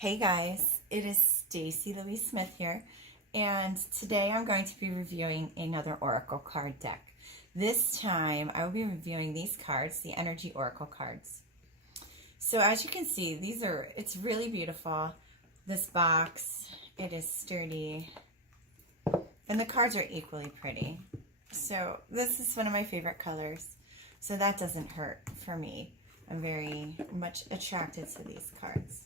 Hey guys, it is Staci Louise Smith here, and today I'm going to be reviewing another Oracle card deck. This time I will be reviewing these cards, the Energy Oracle cards. So as you can see, it's really beautiful. This box, it is sturdy, and the cards are equally pretty. So this is one of my favorite colors, so that doesn't hurt for me. I'm very much attracted to these cards.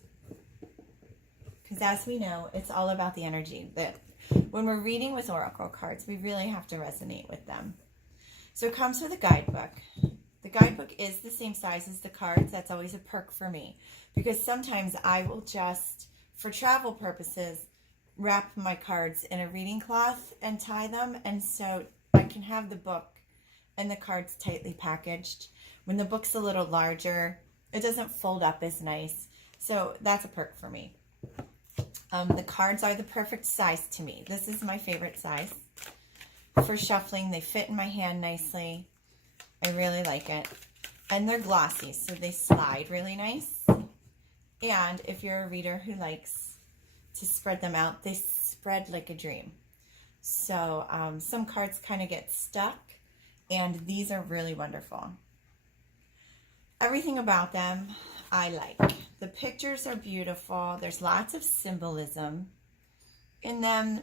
Because as we know, it's all about the energy. That when we're reading with Oracle cards, we really have to resonate with them. So it comes with a guidebook. The guidebook is the same size as the cards. That's always a perk for me. Because sometimes I will just, for travel purposes, wrap my cards in a reading cloth and tie them. And so I can have the book and the cards tightly packaged. When the book's a little larger, it doesn't fold up as nice. So that's a perk for me. The cards are the perfect size to me. This is my favorite size. For shuffling, they fit in my hand nicely. I really like it. And they're glossy, so they slide really nice. And if you're a reader who likes to spread them out, they spread like a dream. So some cards kind of get stuck, and these are really wonderful. Everything about them I like. The pictures are beautiful. There's lots of symbolism in them,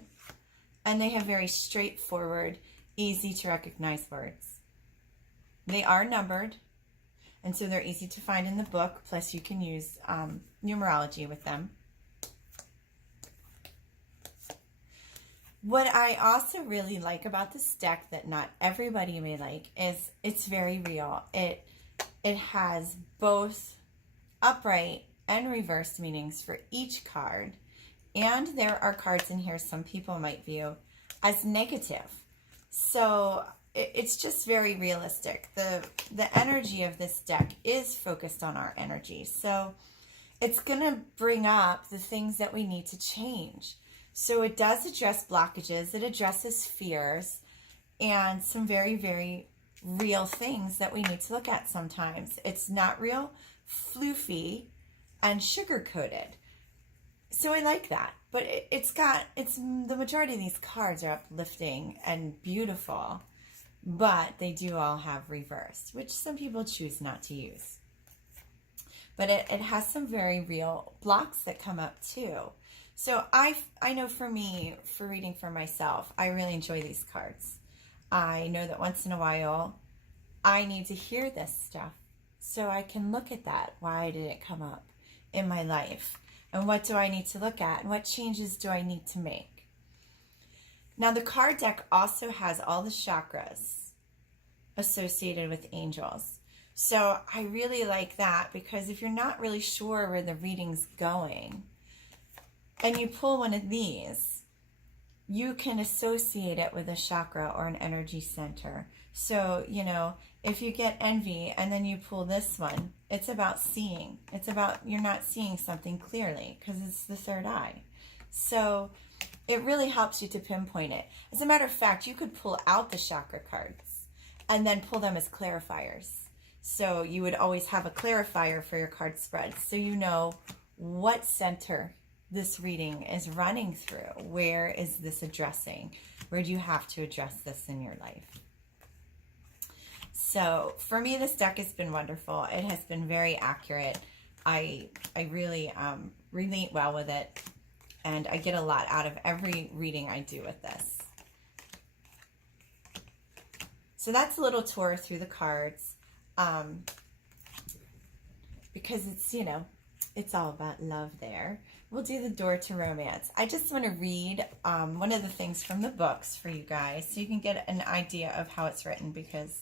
and they have very straightforward, easy to recognize words. They are numbered, and so they're easy to find in the book, plus you can use numerology with them. What I also really like about this deck that not everybody may like is it's very real. It has both upright and reverse meanings for each card, and there are cards in here some people might view as negative. So it's just very realistic. The energy of this deck is focused on our energy, so it's going to bring up the things that we need to change. So it does address blockages, it addresses fears, and some very, very real things that we need to look at sometimes. It's not real floofy and sugar-coated. So I like that. But the majority of these cards are uplifting and beautiful, but they do all have reverse, which some people choose not to use. But it has some very real blocks that come up too. So I know for me, for reading for myself, I really enjoy these cards. I know that once in a while, I need to hear this stuff so I can look at that. Why did it come up in my life? And what do I need to look at? And what changes do I need to make? Now, the card deck also has all the chakras associated with angels. So I really like that, because if you're not really sure where the reading's going and you pull one of these, you can associate it with a chakra or an energy center. So, if you get envy and then you pull this one, it's about seeing. It's about you're not seeing something clearly because it's the third eye. So it really helps you to pinpoint it. As a matter of fact, you could pull out the chakra cards and then pull them as clarifiers. So you would always have a clarifier for your card spread, so you know what center this reading is running through. Where is this addressing? Where do you have to address this in your life? So for me, this deck has been wonderful. It has been very accurate. I really relate well with it, and I get a lot out of every reading I do with this. So that's a little tour through the cards, because it's all about love there. We'll do the door to romance. I just want to read one of the things from the books for you guys so you can get an idea of how it's written, because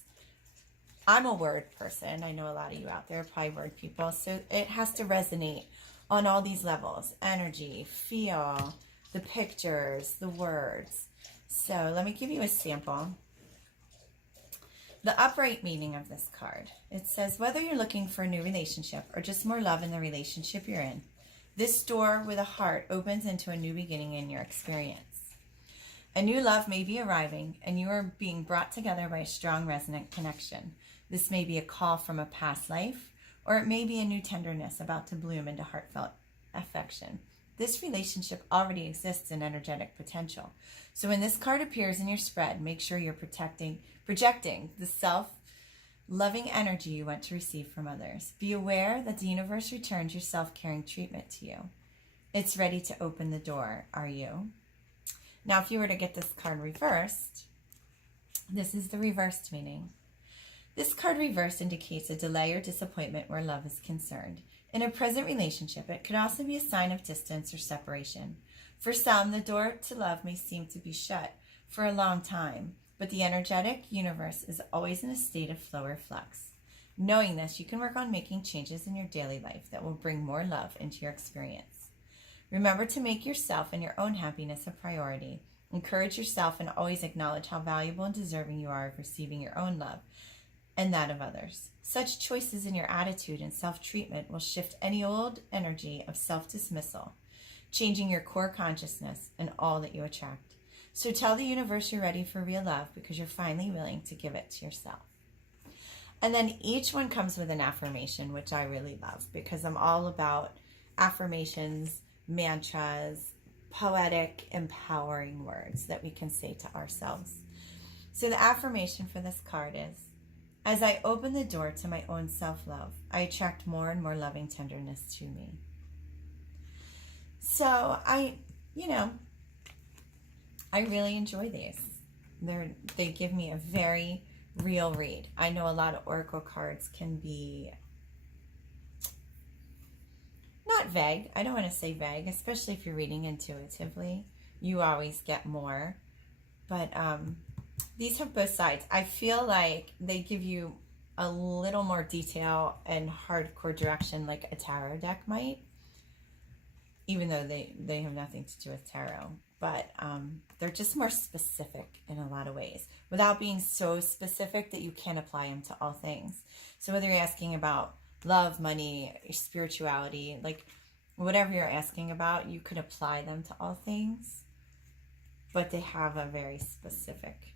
I'm a word person. I know a lot of you out there are probably word people. So it has to resonate on all these levels. Energy, feel, the pictures, the words. So let me give you a sample. The upright meaning of this card. It says, whether you're looking for a new relationship or just more love in the relationship you're in, this door with a heart opens into a new beginning in your experience. A new love may be arriving, and you are being brought together by a strong, resonant connection. This may be a call from a past life, or it may be a new tenderness about to bloom into heartfelt affection. This relationship already exists in energetic potential. So when this card appears in your spread, make sure you're projecting the self-loving energy you want to receive from others. Be aware that the universe returns your self-caring treatment to you. It's ready to open the door. Are you? Now, if you were to get this card reversed, this is the reversed meaning. This card reversed indicates a delay or disappointment where love is concerned. In a present relationship, it could also be a sign of distance or separation. For some, the door to love may seem to be shut for a long time, but the energetic universe is always in a state of flow or flux. Knowing this, you can work on making changes in your daily life that will bring more love into your experience. Remember to make yourself and your own happiness a priority. Encourage yourself and always acknowledge how valuable and deserving you are of receiving your own love and that of others. Such choices in your attitude and self-treatment will shift any old energy of self-dismissal, changing your core consciousness and all that you attract. So tell the universe you're ready for real love because you're finally willing to give it to yourself. And then each one comes with an affirmation, which I really love because I'm all about affirmations, mantras, poetic, empowering words that we can say to ourselves. So the affirmation for this card is, as I open the door to my own self-love, I attract more and more loving tenderness to me. So I really enjoy these. They give me a very real read. I know a lot of oracle cards can be not vague. I don't want to say vague, especially if you're reading intuitively. You always get more. But these have both sides. I feel like they give you a little more detail and hardcore direction like a tarot deck might, even though they have nothing to do with tarot. But they're just more specific in a lot of ways without being so specific that you can't apply them to all things. So whether you're asking about love, money, spirituality, like whatever you're asking about, you could apply them to all things, but they have a very specific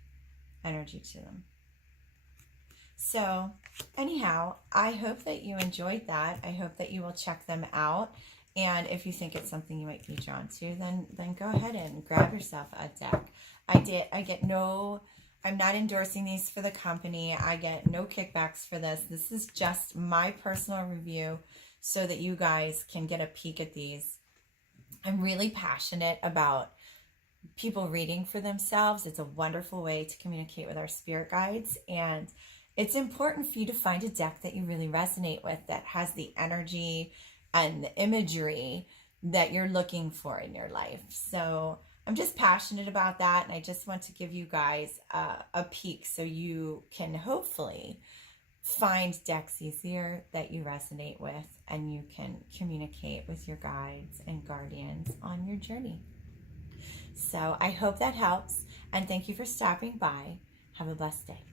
energy to them. So anyhow, I hope that you enjoyed that. I hope that you will check them out. And if you think it's something you might be drawn to, then go ahead and grab yourself a deck. I'm not endorsing these for the company. I get no kickbacks for this. This is just my personal review so that you guys can get a peek at these. I'm really passionate about people reading for themselves. It's a wonderful way to communicate with our spirit guides, and it's important for you to find a deck that you really resonate with, that has the energy and the imagery that you're looking for in your life. So I'm just passionate about that, and I just want to give you guys a peek so you can hopefully find decks easier that you resonate with, and you can communicate with your guides and guardians on your journey. So I hope that helps, and thank you for stopping by. Have a blessed day.